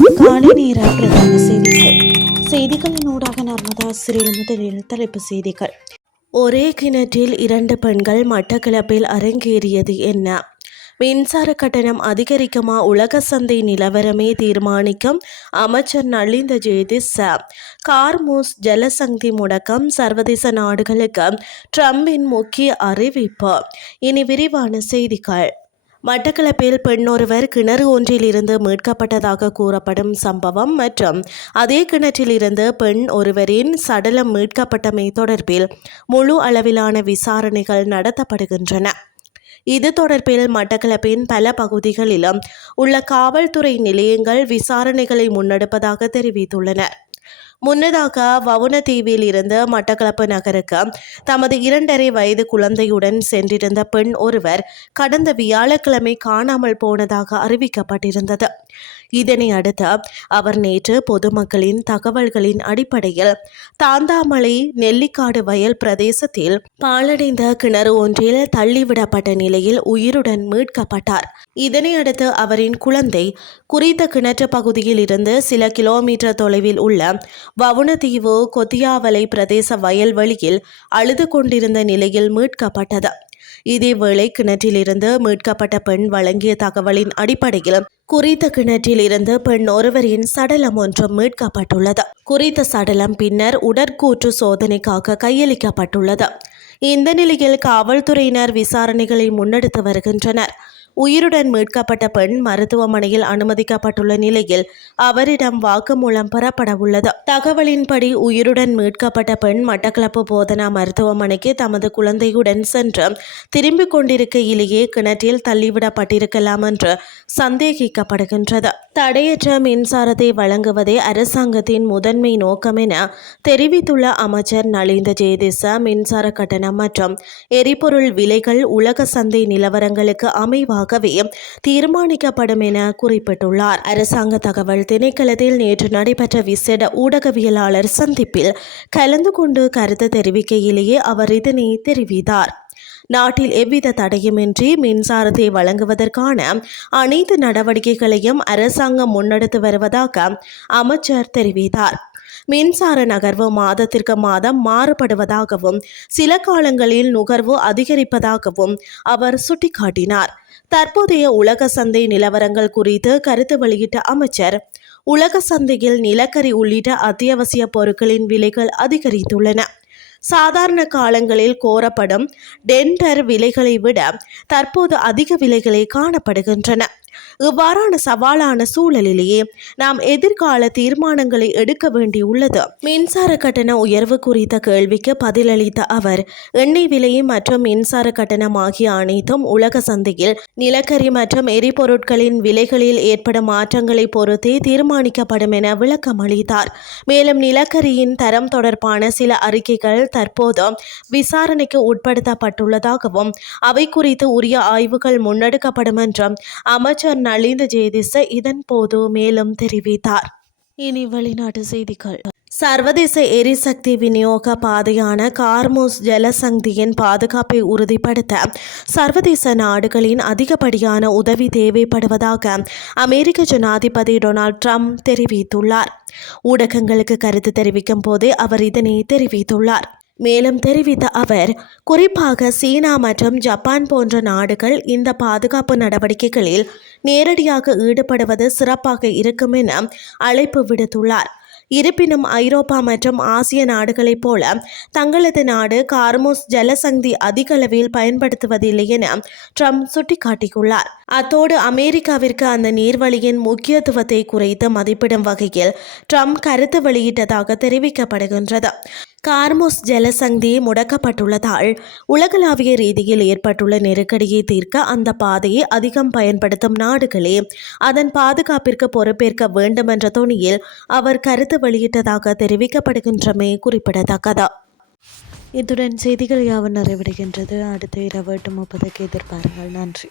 காலை நேர பிரதான செய்திகளின் ஊடாக நர்மதா சிறில் முதலில் தலைப்பு செய்திகள். ஒரே கிணற்றில் 2 பெண்கள் மட்டக்களப்பில் அரங்கேறியது என்ன? மின்சார கட்டணம் அதிகரிக்குமா? உலக சந்தை நிலவரமே தீர்மானிக்கும் அமைச்சர் நலிந்த ஜெயதிச. கார்மூஸ் ஜலசக்தி முடக்கம் சர்வதேச நாடுகளுக்கு ட்ரம்பின் முக்கிய அறிவிப்பு. இனி விரிவான செய்திகள். மட்டக்களப்பில் பெண்ணொருவர் கிணறு ஒன்றில் இருந்து மீட்கப்பட்டதாக கூறப்படும் சம்பவம் மற்றும் அதே கிணற்றில் இருந்து பெண் ஒருவரின் சடலம் மீட்கப்பட்டமை தொடர்பில் முழு அளவிலான விசாரணைகள் நடத்தப்படுகின்றன. இது தொடர்பில் மட்டக்களப்பின் பல பகுதிகளிலும் உள்ள காவல்துறை நிலையங்கள் விசாரணைகளை முன்னெடுப்பதாக தெரிவித்துள்ளனர். முன்னதாக வவுனதீவில் இருந்து மட்டக்களப்பு நகருக்கு தமது 2.5 வயது குழந்தையுடன் சென்றிருந்த பெண் ஒருவர் கடந்த வியாழக்கிழமை காணாமல் போனதாக அறிவிக்கப்பட்டிருந்தது. இதனை அடுத்து அவர் நேற்று பொதுமக்களின் தகவல்களின் அடிப்படையில் தாந்தாமலை நெல்லிக்காடு வயல் பிரதேசத்தில் பாழடைந்த கிணறு ஒன்றில் தள்ளிவிடப்பட்ட நிலையில் உயிருடன் மீட்கப்பட்டார். இதனையடுத்து அவரின் குழந்தை குறித்த கிணற்று பகுதியில் இருந்து சில கிலோமீட்டர் தொலைவில் உள்ள வவுனதீவு கொத்தியாவலை பிரதேச வயல்வெளியில் அழுது கொண்டிருந்த நிலையில் மீட்கப்பட்டது. இதேவேளை கிணற்றிலிருந்து மீட்கப்பட்ட பெண் வழங்கிய தகவலின் அடிப்படையில் குறித்த கிணற்றில் இருந்து பெண் ஒருவரின் சடலம் ஒன்றும் மீட்கப்பட்டுள்ளது. குறித்த சடலம் பின்னர் உடற்கூற்று சோதனைக்காக கையளிக்கப்பட்டுள்ளது. இந்த நிலையில் காவல்துறையினர் விசாரணைகளை முன்னெடுத்து வருகின்றனர். உயிருடன் மீட்கப்பட்ட பெண் மருத்துவமனையில் அனுமதிக்கப்பட்டுள்ள நிலையில் அவரிடம் வாக்குமூலம் பெறப்பட உள்ளது. தகவலின்படி உயிருடன் மீட்கப்பட்ட பெண் மட்டக்களப்பு போதனா மருத்துவமனைக்கு தமது குழந்தையுடன் சென்று திரும்பிக் கொண்டிருக்கையிலேயே கிணற்றில் தள்ளிவிடப்பட்டிருக்கலாம் என்று சந்தேகிக்கப்படுகின்றது. தடையற்ற மின்சாரத்தை வழங்குவதே அரசாங்கத்தின் முதன்மை நோக்கம் என தெரிவித்துள்ள அமைச்சர் நலிந்த ஜெயதிச மின்சார கட்டணம் மற்றும் எரிபொருள் விலைகள் உலக சந்தை நிலவரங்களுக்கு அமைவாகவே தீர்மானிக்கப்படும் என குறிப்பிட்டுள்ளார். அரசாங்க தகவல் திணைக்களத்தில் நேற்று நடைபெற்ற விசேட ஊடகவியலாளர் சந்திப்பில் கலந்து கொண்டு கருத்து தெரிவிக்கையிலேயே அவர் இதனை தெரிவித்தார். நாட்டில் எவ்வித தடையுமின்றி மின்சாரத்தை வழங்குவதற்கான அனைத்து நடவடிக்கைகளையும் அரசாங்கம் முன்னெடுத்து வருவதாக அமைச்சர் தெரிவித்தார். மின்சார நகர்வு மாதத்திற்கு மாதம் மாறுபடுவதாகவும் சில காலங்களில் நுகர்வு அதிகரிப்பதாகவும் அவர் சுட்டிக்காட்டினார். தற்போதைய உலக சந்தை நிலவரங்கள் குறித்து கருத்து வெளியிட்ட அமைச்சர், உலக சந்தையில் நிலக்கரி உள்ளிட்ட அத்தியாவசிய பொருட்களின் விலைகள் அதிகரித்துள்ளன. சாதாரண காலங்களில் கோரப்படும் டெண்டர் விலைகளை விட தற்போது அதிக விலைகளே காணப்படுகின்றன. இவ்வாறான சவாலான சூழலிலேயே நாம் எதிர்கால தீர்மானங்களை எடுக்க வேண்டியுள்ளது. மின்சார கட்டண உயர்வு குறித்த கேள்விக்கு பதிலளித்த அவர், எண்ணெய் விலை மற்றும் மின்சார கட்டணம் ஆகிய அனைத்தும் உலக சந்தையில் நிலக்கரி மற்றும் எரிபொருட்களின் விலைகளில் ஏற்படும் மாற்றங்களை பொறுத்தே தீர்மானிக்கப்படும் என விளக்கம் அளித்தார். மேலும் நிலக்கரியின் தரம் தொடர்பான சில அறிக்கைகள் தற்போது விசாரணைக்கு உட்படுத்தப்பட்டுள்ளதாகவும் அவை குறித்து உரிய ஆய்வுகள் முன்னெடுக்கப்படும் என்றும் அமைச்சர் நலிந்த ஜெயதிச இதன் போது மேலும் தெரிவித்தார். இனி வெளிநாட்டு செய்திகள். சர்வதேச எரிசக்தி விநியோக பாதையான கார்மூஸ் ஜலசக்தியின் பாதுகாப்பை உறுதிப்படுத்த சர்வதேச நாடுகளின் அதிகப்படியான உதவி தேவைப்படுவதாக அமெரிக்க ஜனாதிபதி டொனால்ட் ட்ரம்ப் தெரிவித்துள்ளார். ஊடகங்களுக்கு கருத்து தெரிவிக்கும் போதே அவர் இதனை தெரிவித்துள்ளார். மேலும் தெரிவித்த அவர், குறிப்பாக சீனா மற்றும் ஜப்பான் போன்ற நாடுகள் இந்த பாதுகாப்பு நடவடிக்கைகளில் நேரடியாக ஈடுபடுவது சிறப்பாக இருக்கும் என அழைப்பு விடுத்துள்ளார். இருப்பினும் ஐரோப்பா மற்றும் ஆசிய நாடுகளைப் போல தங்களது நாடு கார்மூஸ் ஜலசக்தி அதிகளவில் பயன்படுத்துவதில்லை என ட்ரம்ப் சுட்டிக்காட்டியுள்ளார். அத்தோடு அமெரிக்காவிற்கு அந்த நீர்வழியின் முக்கியத்துவத்தை குறைத்து மதிப்பிடும் வகையில் ட்ரம்ப் கருத்து வெளியிட்டதாக தெரிவிக்கப்படுகின்றது. கார்மூஸ் ஜலசக்தி முடக்கப்பட்டுள்ளதால் உலகளாவிய ரீதியில் ஏற்பட்டுள்ள நெருக்கடியை தீர்க்க அந்த பாதையை அதிகம் பயன்படுத்தும் நாடுகளே அதன் பாதுகாப்பிற்கு பொறுப்பேற்க வேண்டும் என்ற தொனியில் அவர் கருத்து வெளியிட்டதாக தெரிவிக்கப்படுகின்றமை குறிப்பிடத்தக்கது. இத்துடன் செய்திகள் யாவும் நிறைவடைகின்றது. அடுத்த இரவு 8:30 எதிர்பாருங்கள். நன்றி.